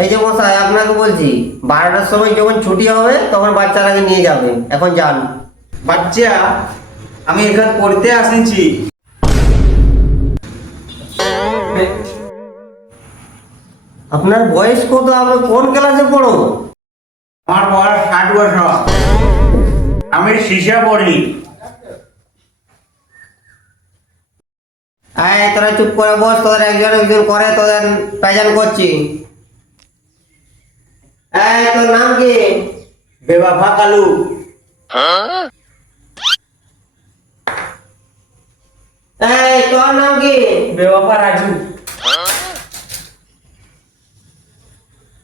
এই যে মশাই, আপনাকে বলছি 12টার সময় যখন ছুটি হবে তখন বাচ্চাটাকে নিয়ে যাবে। এখন যান। বাচ্চা, আমি এখানে পড়তে আসেছি। আপনার বয়স কত? আপনি কোন ক্লাসে পড়ো? আমার বয়স 60 বছর। আমি শিশা পড়ি। এই তোরা চুপ করে বস, তোদের একজন একজন করে তোদের প্রেজেন্ট করছি। এই তোর নাম কি? বেবাফা কালু। এই তোর নাম কি? বেবাফা রাজু।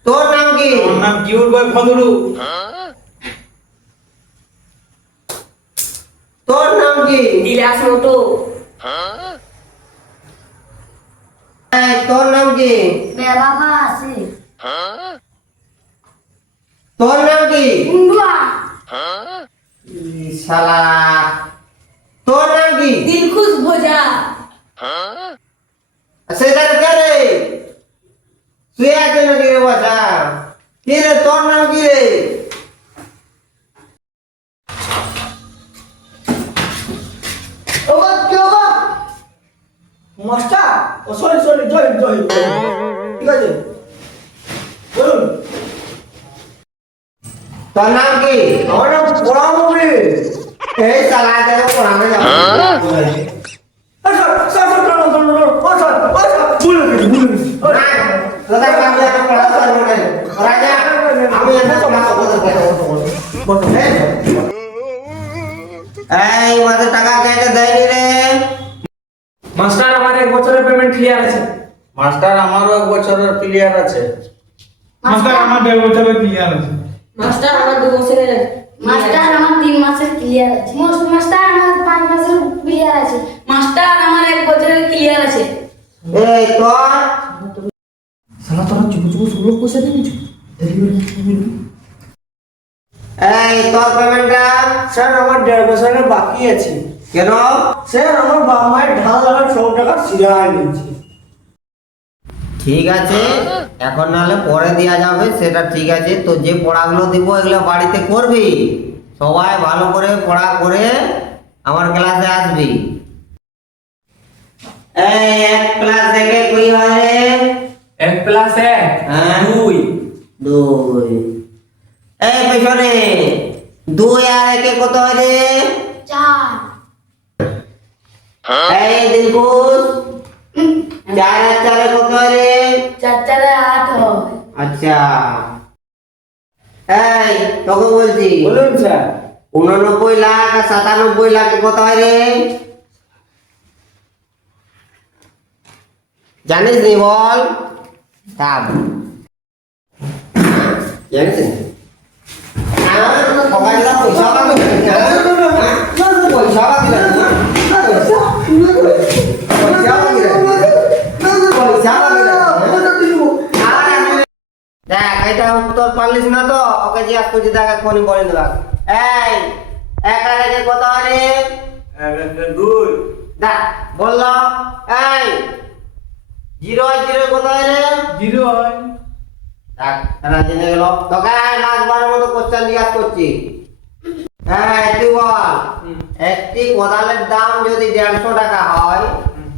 তোর নাম কি? আমার নাম কিউর বয় ফদরু। তোর নাম কি? বিলাস মতো। এই তোর নাম কি? বেবাবা আছে। তোর নাম কি? কুন্ডুয়া। শালা। তোর নাম কি? দিলখুশ ভোজা। সেটার কে রে? তুই আছে নাকি রে বাছা? কি রে, তোর নাম কি রে? মাস্টার, ও সরি সরি, জয় জয়, ঠিক আছে বলুন। তোর নাম কি? আমার নাম পড়াবো রে। এই শালা দেখো পড়ানো যাবে। আচ্ছা স্যার স্যার, আচ্ছা আচ্ছা, ভুলে গেছি ভুলে গেছি। না, তোদের কাম যেন পড়া করবো না। রাজা, আমি এসে ক্লাস করতে এই মাসে টাকা কেটে দেয়নি রে। মাস্টার, আমার 1 বছরের পেমেন্ট ক্লিয়ার আছে। মাস্টার, আমারও 1 বছরের ক্লিয়ার আছে। মাস্টার, আমার 1.5 বছরের ক্লিয়ার আছে। মাস্টার আমার 2 বছরের। মাস্টার আমার 3 মাসের ক্লিয়ার আছে। মাস্টার আমার 5 মাসের ক্লিয়ার আছে। মাস্টার আমার 1 বছরের ক্লিয়ার আছে। এই তোর শালা তোরা চুপ চুপ শুলো পয়সা দিবি। এই তোর পেমেন্টটা স্যার আমার 1.5 বছরের বাকি আছে। কেন? স্যার আমার বাবা মায়ের ঢাল লাগা 100 টাকা সিরাই নিয়েছে। ঠিক আছে, এখন নাহলে পরে দেওয়া যাবে, সেটা ঠিক আছে। তো যে পড়াগুলো দিব এগুলো বাড়িতে করবি। সবাই ভালো করে পড়া করে আমার ক্লাসে আসবি। এই 1 প্লাস 1 কই হয়? 1 + 1 হ্যাঁ। 2। 2। এই পেছনে 2 আর 1 কত হয় রে? 4। এই দিলখুশ, 4 আর 4 কত হয় রে? 4 4 8 হয়। আচ্ছা, এই তোকে বলছি, বলুন স্যার। 89 লাখ আর 97 লাখ কত হয় রে? জানিস নি? বল। থাম। জানিস নি? সবাইগুলো পয়সা পাবি না? পয়সা পাবি না? পয়সা পাবি না? পয়সা পাবি না? দেখ, এটা উত্তর পারলিস না তো ওকে জিজ্ঞাসা করছি, দেখ এক্ষুনি বলে দেবা। এই 1 আর 1 কত হয় রে? 1 1 2। দেখ বললো। এই 0 আর 0 কত হয় রে? 0 হয়। দেখ তারা জেনে গেল। তোকে লাস্টবারের মতো কোশ্চেন জিজ্ঞাসা করছি। হ্যাঁ, তুই বল, একটি কোদালের দাম যদি 150 টাকা হয়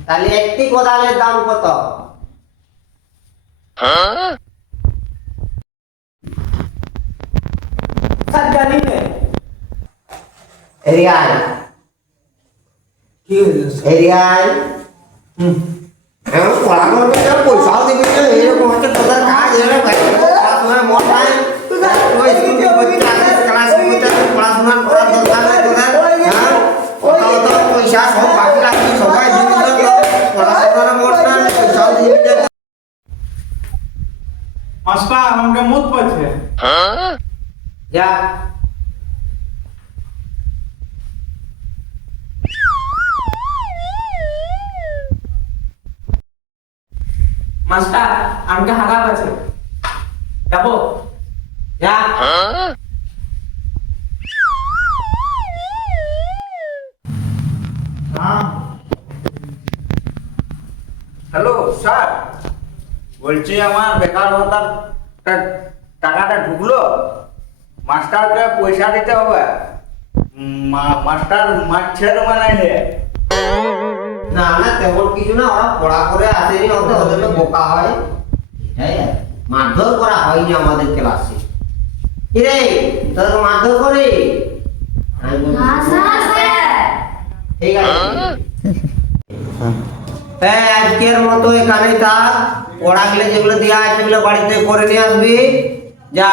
তাহলে একটি কোদালের দাম কত? স্যার জানি না। এরিয়ায় কি হলো স্যার? এরিয়ায় এমন পড়া করবে না, পয়সাও দিবি না, এরকম হচ্ছে তোদের কাজ। এরকম পড়াশোনার মন নাই। তুই স্কুল করতে আসিস, ক্লাস করতে আসিস, পড়াশোনা করার দরকার নাই তোদের। হ্যাঁ, কত কত পয়সা সব বাকি রাখবি, সবাই দিবি না। পড়াশোনার মন নাই, পয়সাও দিবি না। মাস্টার, আমাকে মুত পাচ্ছে। যা। মাস্টার, আমাকে হাগা পাচ্ছে। যাবো? যা। হ্যাঁ। হ্যালো স্যার, বলছি আমার বেকার ভাতার টাকাটা ঢুকলো, মাস্টারকে পয়সা দিতে হবে। মাস্টার মারছে মানে না না তেমন কিছু না, ওরা পড়া করে আসেনি, ওদের বোকা হয়, হ্যাঁ মারধর করা হয়নি আমাদের ক্লাসে। কিরে তোদের মারধর করে? আমি বলছি, না স্যার। ঠিক আছে। হ্যাঁ আজকের মতো এখানেই থাক, পড়াগুলো যেগুলো দেওয়া আছে সেগুলো বাড়িতে করে নিয়ে আসবি যা।